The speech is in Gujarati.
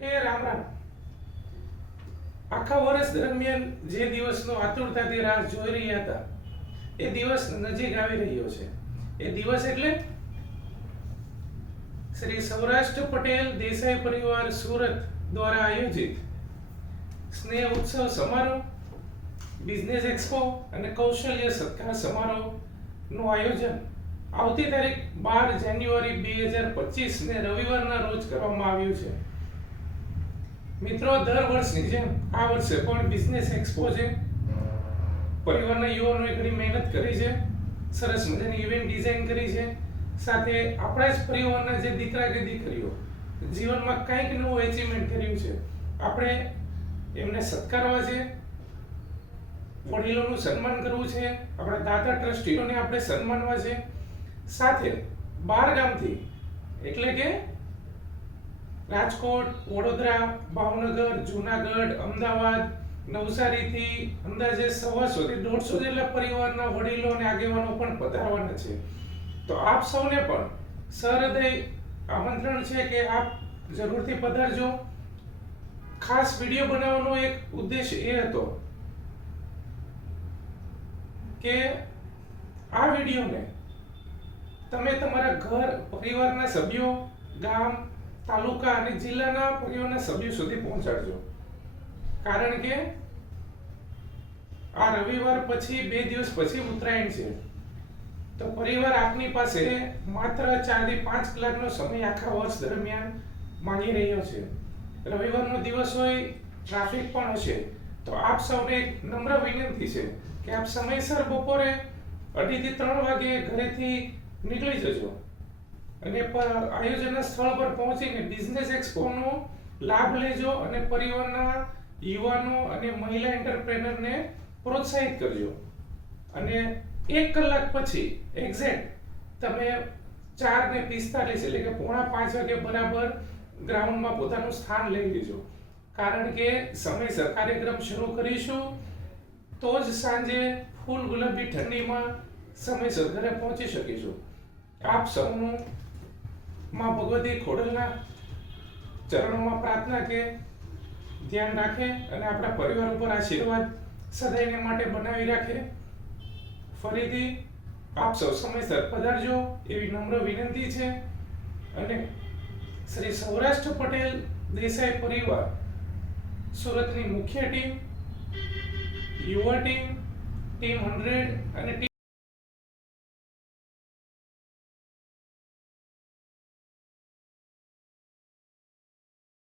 રામ રામ. આખા વર્ષ દરમિયાન જે દિવસનો આતુરતાથી રાહ જોઈ રહ્યા હતા એ દિવસ નજીક આવી રહ્યો છે. એ દિવસ એટલે શ્રી સૌરાષ્ટ્ર પટેલ દેસાઈ પરિવાર સુરત દ્વારા આયોજિત સ્નેહ ઉત્સવ સમારોહ, બિઝનેસ એક્સપો અને કૌશલ્ય સત્કાર સમારોહ નું આયોજન આવતી તારીખ 12 જાન્યુઆરી 2025 ને રવિવારના રોજ કરવામાં આવ્યું છે. મિત્રો, દર વર્ષની જેમ આ વર્ષે પણ બિઝનેસ એક્સપો છે. પરિવારના યુવાનોએ ઘણી મહેનત કરી છે, સરસ મજાની ઇવેન્ટ ડિઝાઇન કરી છે. સાથે આપણા જ પરિવારના જે દીકરા કે દીકરીઓ જીવનમાં કંઈક નવું એચિવમેન્ટ કર્યું છે, આપણે એમને સત્કારવા છે, વડીલોનું સન્માન કરવું છે, આપણા દાદા ટ્રસ્ટીઓને આપણે સન્માનવા છે. સાથે બહાર ગામથી એટલે કે રાજકોટ, વડોદરા, ભાવનગર, જુનાગઢ, અમદાવાદ, નવસારીથી અંદાજે 150 થી 150 જેટલા પરિવારના વડીલો અને આગેવાનો પણ પધારવાના છે. તો આપ સૌને પણ સહૃદય આમંત્રણ છે કે આપ જરૂરથી પધારજો. ખાસ વિડીયો બનાવવાનો એક ઉદ્દેશ એ હતો કે આ વિડીયોને તમે તમારા ઘર, પરિવારના સભ્યો, ગામ, તાલુકા અને જિલ્લાના પરિવારના સભ્યો સુધી પહોંચાડજો. કારણ કે આ રવિવાર પછી 2 દિવસ પછી ઉત્તરાયણ છે. તો પરિવાર આપની પાસે માત્ર 4 થી 5 કલાકનો સમય આખા વર્ષ દરમિયાન માંગી રહ્યો છે. રવિવારનો દિવસ હોય, ટ્રાફિક પણ હશે, તો આપ સૌને એક નમ્ર વિનંતી છે કે આપ સમયસર બપોરે 2:30 થી 3 વાગે ઘરેથી નીકળી જજો અને આયોજનના સ્થળ પર પહોંચીને બિઝનેસ એક્સપોનો લાભ લેજો અને પરિવારના યુવાનો અને મહિલા એન્ટરપ્રેનરને પ્રોત્સાહિત કરજો. અને 1 કલાક પછી એક્ઝેક્ટ તમે 4:45 એટલે કે 4:45 વાગે બરાબર ગ્રાઉન્ડમાં પોતાનું સ્થાન લઈ લેજો. કારણ કે સમયસર કાર્યક્રમ શરૂ કરીશું તો જ સાંજે ફૂલ ગુલાબી ઠંડીમાં સમયસર ઘરે પહોંચી શકીશું. આપ સૌનું માં ભગવતી ખોડલના ચરણોમાં પ્રાર્થના કે ધ્યાન રાખે અને આપણા પરિવાર ઉપર આશીર્વાદ સદાયને માટે બનાવી રાખે. ફરીથી આપ સૌ સમયસર પધારજો એવી નમ્ર વિનંતી છે. અને શ્રી સૌરાષ્ટ્ર પટેલ દેસાઈ પરિવાર સુરતની મુખ્ય ટીમ, યુવા ટીમ, ટીમ 100 અને